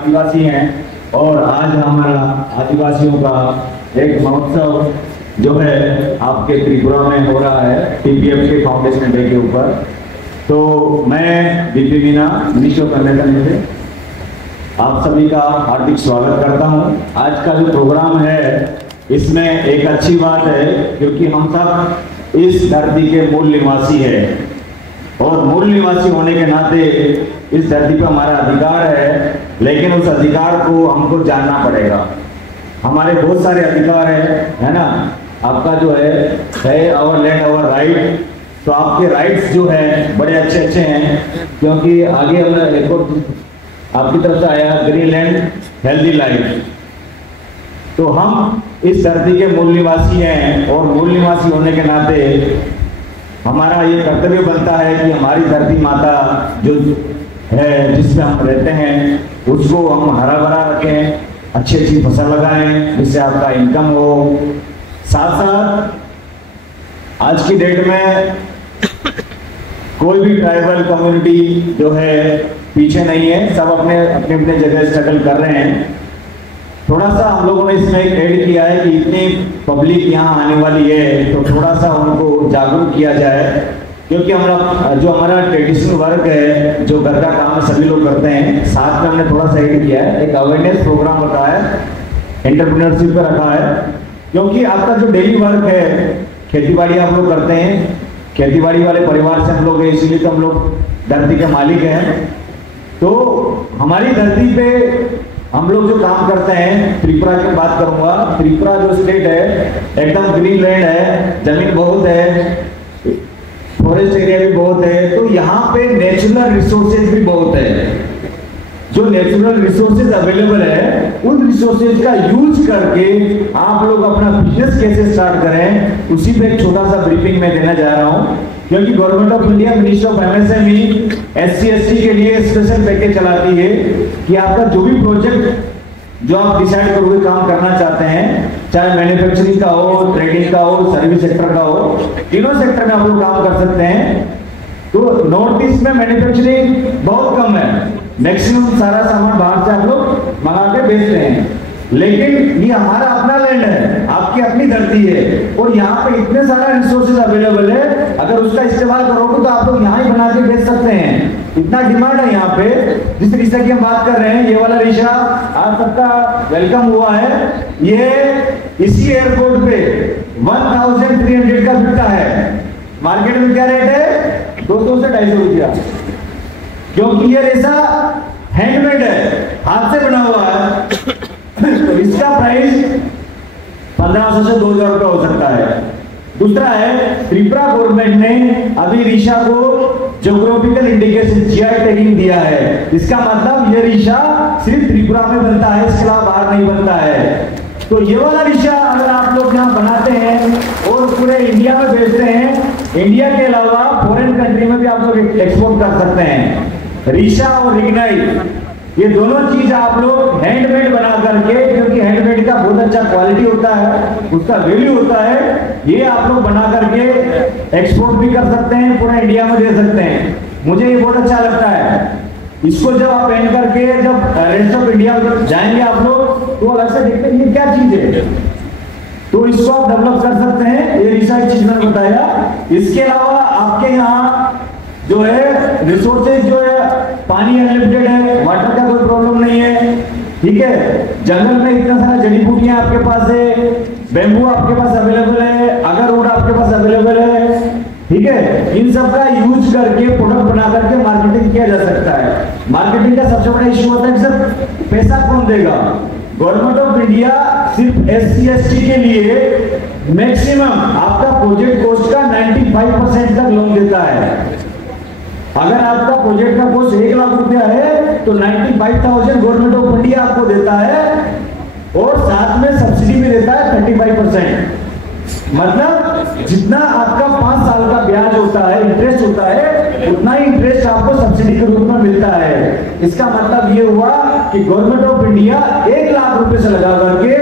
आदिवासी हैं और आज हमारा आदिवासियों का एक महोत्सव जो है आपके त्रिपुरा में हो रहा है टीपीएफ के फाउंडेशन डे के ऊपर। तो मैं DP Meena minister of MSME से आप सभी का हार्दिक स्वागत करता हूं। आज का जो प्रोग्राम है इसमें एक अच्छी बात है क्योंकि हम सब इस धरती के मूल निवासी हैं और मूल निवासी होने के नाते इस धरती पर हमारा अधिकार है, लेकिन उस अधिकार को हमको जानना पड़ेगा। हमारे बहुत सारे अधिकार है ना। आपका जो है आवर लैंड आवर राइट। तो आपके राइट्स जो है बड़े अच्छे अच्छे हैं क्योंकि आगे हमने रिपोर्ट आपकी तरफ से आया ग्रीन लैंड हेल्दी लाइफ। तो हम इस धरती के मूल निवासी हैं और मूल निवासी होने के नाते हमारा ये कर्तव्य बनता है कि हमारी धरती माता जो है जिसमें हम रहते हैं उसको हम हरा भरा रखें, अच्छी अच्छी फसल लगाएं जिससे आपका इनकम हो। साथ साथ आज की डेट में कोई भी ट्राइबल कम्युनिटी जो है पीछे नहीं है, सब अपने अपने जगह स्ट्रगल कर रहे हैं। थोड़ा सा हम लोगों ने इसमें ऐड किया है कि इतनी पब्लिक यहाँ आने वाली है तो थोड़ा सा उनको जागरूक किया जाए क्योंकि हमारा ट्रेडिशनल वर्क है जो घर का काम है सभी लोग करते हैं। साथ में हमने थोड़ा सा ऐड किया है, एक अवेयरनेस प्रोग्राम रखा है, एंटरप्रेन्योरशिप पे रखा है क्योंकि आपका जो डेली वर्क है खेती बाड़ी आप लोग करते हैं, खेती बाड़ी वाले परिवार से हम लोग हैं, इसीलिए तो हम लोग धरती के मालिक हैं। तो हमारी धरती पे हम लोग जो काम करते हैं, त्रिपुरा की बात करूंगा, त्रिपुरा जो स्टेट है एकदम ग्रीन लैंड है, जमीन बहुत है, फॉरेस्ट एरिया भी बहुत है। तो यहाँ पे नेचुरल रिसोर्सेज भी बहुत है। जो नेचुरल रिसोर्सेज अवेलेबल है उन रिसोर्सेज का यूज करके आप लोग अपना बिजनेस कैसे स्टार्ट करें उसी पे एक छोटा सा ब्रीफिंग में देना जा रहा हूँ क्योंकि government of India minister of MSME SC/ST के लिए स्पेशल पैकेज चलाती है कि आपका जो भी प्रोजेक्ट जो आप डिसाइड करोगे काम करना चाहते हैं, चाहे मैन्युफैक्चरिंग का हो, ट्रेडिंग का हो, सर्विस सेक्टर का हो, तीनों सेक्टर में आप लोग काम कर सकते हैं। तो नॉर्थ ईस्ट में मैन्युफैक्चरिंग बहुत कम है, मैक्सिमम सारा सामान बाहर से आप लोग मंगा के बेचते हैं, लेकिन ये हमारा अपना लैंड है, आपकी अपनी धरती है और यहाँ पे इतने सारा रिसोर्सेज अवेलेबल है। अगर उसका इस्तेमाल करोगे तो आप लोग यहाँ ही बना के बेच सकते हैं। इतना डिमांड है यहाँ पे। जिस रिक्शा की हम बात कर रहे हैं, ये वाला रिक्शा आज सबका वेलकम हुआ है। ये इसी एयरपोर्ट पे 1300 का बिकता है। मार्केट में क्या रेट है? 200 से 250 रुपया, क्योंकि ये रिक्शा हैंडमेड है, हाथ से बना हुआ है। तो इसका प्राइस 1500 से 2000 रुपया हो सकता है। दूसरा है त्रिपुरा गवर्नमेंट ने अभी रिक्शा को ज्योग्राफिकल इंडिकेशन GI टैगिंग दिया है। इसका मतलब ये रिक्शा सिर्फ त्रिपुरा में बनता है, इसके अलावा बाहर नहीं बनता है। तो ये वाला रिक्शा अगर आप लोग यहाँ बनाते हैं और पूरे इंडिया में बेचते हैं, इंडिया के अलावा फॉरेन कंट्री में भी आप लोग एक्सपोर्ट कर सकते हैं। रिक्शा और रिग्नाइट ये दोनों चीज आप लोग हैंडमेड बना करके, क्योंकि हैंडमेड का बहुत अच्छा क्वालिटी होता है, उसका वैल्यू होता है, ये आप लोग बना करके एक्सपोर्ट भी कर सकते हैं, पूरा इंडिया में दे सकते हैं। मुझे ये बहुत अच्छा लगता है। इसको जब आप पहन करके जब रेस्ट ऑफ इंडिया जाएंगे आप लोग तो अलग से देखते हैं ये क्या चीज है, तो इसको आप डेवलप कर सकते हैं। ये रिसर्च चीज मैंने बताया। इसके अलावा आपके यहाँ जो है रिसोर्सेज जो है पानी अनलिमिटेड है, वाटर का कोई प्रॉब्लम नहीं है, ठीक है। जंगल में इतना सारा जड़ी बूटियां आपके पास है, बेम्बू आपके पास अवेलेबल है, अगरवुड आपके पास अवेलेबल है, ठीक है। इन सब का यूज करके प्रोडक्ट बना करके मार्केटिंग किया जा सकता है। मार्केटिंग का सबसे बड़ा इश्यू होता है कि सर पैसा कौन देगा। गवर्नमेंट ऑफ इंडिया सिर्फ SC/ST के लिए मैक्सिमम आपका प्रोजेक्ट कॉस्ट का 95% तक लोन देता है। अगर आपका प्रोजेक्ट का कॉस्ट 1 लाख रुपया है तो 95,000 गवर्नमेंट ऑफ इंडिया आपको देता है और साथ में सब्सिडी भी देता है 35%। मतलब जितना आपका 5 साल का ब्याज होता है, इंटरेस्ट होता है, उतना ही इंटरेस्ट आपको सब्सिडी के रूप में मिलता है। इसका मतलब ये हुआ कि गवर्नमेंट ऑफ इंडिया 1 लाख रुपए से लगा करके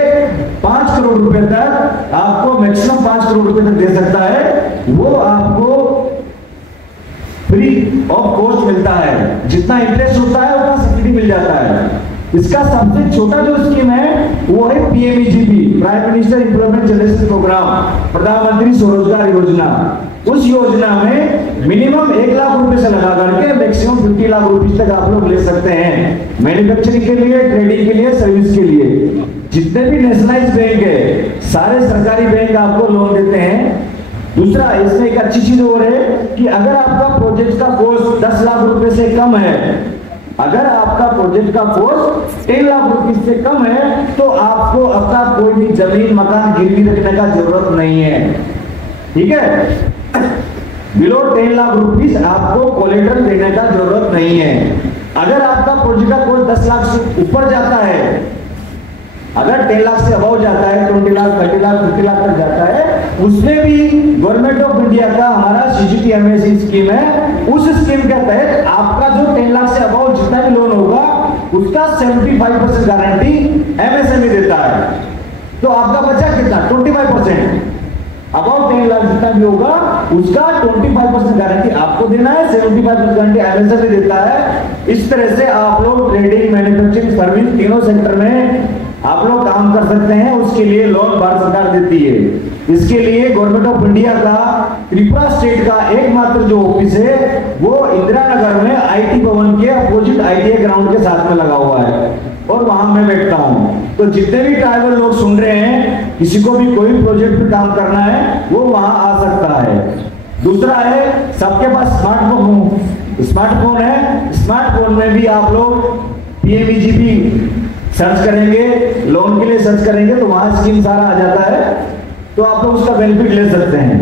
5 करोड़ रुपए तक आपको मैक्सिमम 5 करोड़ रुपए तक दे सकता है। वो आपको फ्री ऑफ कॉस्ट मिलता है, जितना इंटरेस्ट होता है उतना सब्सिडी मिल जाता है। इसका सबसे छोटा जो स्कीम है वो है PMEGP, prime minister employment generation programme, Pradhanmantri Swarozgar योजना। उस योजना में मिनिमम 1 लाख रुपए से लगा करके मैक्सिमम 50 लाख रुपए तक आप लोग ले सकते हैं, मैन्युफैक्चरिंग के लिए, ट्रेडिंग के लिए, सर्विस के लिए। जितने भी नेशनलाइज बैंक है सारे सरकारी बैंक आपको लोन देते हैं। दूसरा इसमें एक अच्छी चीज और है कि अगर आपका प्रोजेक्ट का कॉस्ट 10 लाख रुपए से कम है, अगर आपका प्रोजेक्ट का कॉस्ट 10 लाख रुपए से कम है तो आपको अपना कोई भी जमीन मकान गिरवी रखने का जरूरत नहीं है, ठीक है। बिलो 10 लाख रुपीस आपको कोलेटरल देने का जरूरत नहीं है। अगर आपका प्रोजेक्ट का कॉस्ट 10 लाख से ऊपर जाता है, अगर 10 लाख से अबव जाता है, 20 लाख, 30 लाख, 50 लाख तक जाता है, उसमें भी गवर्नमेंट ऑफ इंडिया का हमारा सीजीटीएमएसई स्कीम है। उस स्कीम के तहत आपका जो 10 लाख से अबव जितना भी लोन होगा उसका 75% गारंटी एमएसएमई देता है। तो आपका बचा कितना? 25%। अबाउट 10 लाख जितना भी होगा उसका 25% गारंटी आपको देना है, 75% गारंटी एमएसएमई देता है। इस तरह से आप लोग ट्रेडिंग, मैन्युफैक्चरिंग, सर्विस तीनों सेक्टर में आप लोग काम कर सकते हैं। उसके लिए लोन भारत सरकार देती है। इसके लिए गवर्नमेंट ऑफ इंडिया का त्रिपुरा स्टेट का एकमात्र जो ऑफिस है वो इंदिरा नगर में आईटी भवन के अपोजिट आईटीआई ग्राउंड के साथ में लगा हुआ है और वहां मैं बैठता हूं। तो जितने भी ट्राइबल लोग सुन रहे हैं, किसी को भी कोई प्रोजेक्ट पे काम करना है वो वहां आ सकता है। दूसरा है सबके पास स्मार्टफोन है। स्मार्टफोन में भी आप लोग पीएमईजीपी सर्च करेंगे, लोन के लिए सर्च करेंगे तो वहां स्कीम सारा आ जाता है, तो आप लोग उसका बेनिफिट ले सकते हैं।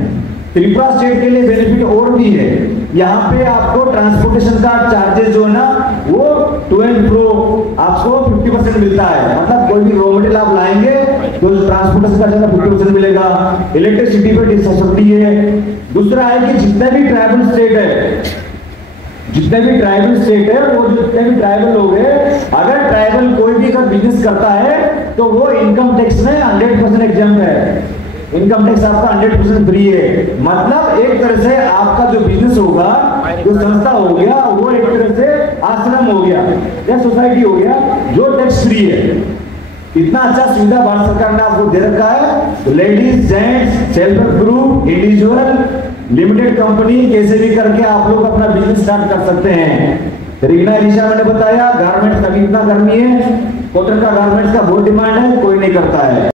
त्रिपुरा स्टेट के लिए बेनिफिट और भी है। यहाँ पे आपको ट्रांसपोर्टेशन का चार्जेस जो है ना वो टू एंड फ्रो आपको 50% मिलता है। मतलब कोई भी रॉ मटेरियल आप लाएंगे तो ट्रांसपोर्टेशन का चार्ज 50% मिलेगा। इलेक्ट्रिसिटी पे सब्सिडी है। दूसरा है कि जितने भी ट्राइबल स्टेट है वो जितने भी ट्राइबल लोग हैं, अगर ट्राइबल कोई भी अगर बिजनेस करता है तो वो इनकम टैक्स में 100% एग्जम्प्ट है। इनकम टैक्स आपका 100% फ्री है। मतलब एक तरह से आपका जो बिजनेस होगा, जो संस्था हो गया, वो एक तरह से आश्रम हो गया या सोसाइटी हो गया जो टैक्स फ्री है। इतना अच्छा सुविधा भारत सरकार ने आपको दे रखा है। तो ladies, gents, self help group, individual, limited company, कैसे भी करके आप लोग अपना बिजनेस स्टार्ट कर सकते हैं। रीना ऋषा मैंने बताया गारमेंट्स का भी इतना गर्मी है, कॉटन का गारमेंट्स का बहुत डिमांड है, कोई नहीं करता है।